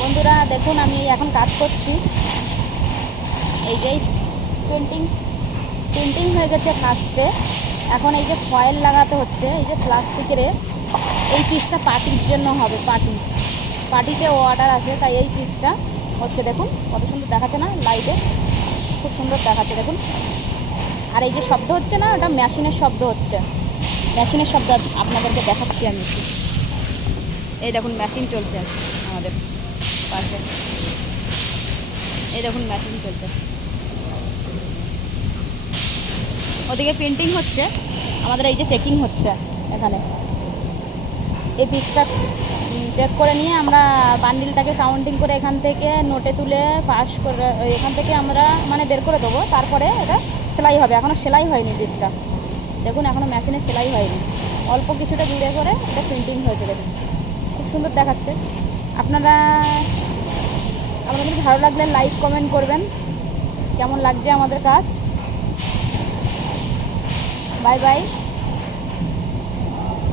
বন্ধুরা দেখুন, আমি এখন কাজ করছি। এই যে পেন্টিং পেন্টিং হয়ে গেছে ফার্স্টে। এখন এই যে ফয়েল লাগাতে হচ্ছে, এই যে প্লাস্টিকের এই পিসটা পার্টির জন্য হবে। পার্টিতে অর্ডার আছে, তাই এই পিসটা হচ্ছে। দেখুন কত সুন্দর দেখাচ্ছে না, লাইটে খুব সুন্দর দেখাচ্ছে দেখুন। আর এই যে শব্দ হচ্ছে না, ওটা মেশিনের শব্দ হচ্ছে। মেশিনের শব্দ আপনাদেরকে দেখাচ্ছি আমি। এই দেখুন মেশিন চলছে আমাদের পাশে। এই দেখুন মেশিন চলছে, ওদিকে পেন্টিং হচ্ছে, আমাদের এই যে চেকিং হচ্ছে এখানে। এই পিসটা চেক করে নিয়ে আমরা বান্ডিলটাকে কাউন্টিং করে এখান থেকে নোটে তুলে পাস করে এখান থেকে আমরা মানে বের করে দেবো। তারপরে এটা সেলাই হবে। এখনও সেলাই হয়নি পিসটা, দেখুন এখনও মেশিনে সেলাই হয়নি। অল্প কিছুটা দূরে করে এটা প্রিন্টিং হয়েছে, দেখুন খুব সুন্দর দেখাচ্ছে। আপনারা আপনাদের ভালো লাগলে লাইক কমেন্ট করবেন কেমন লাগছে আমাদের কাজ। Bye bye.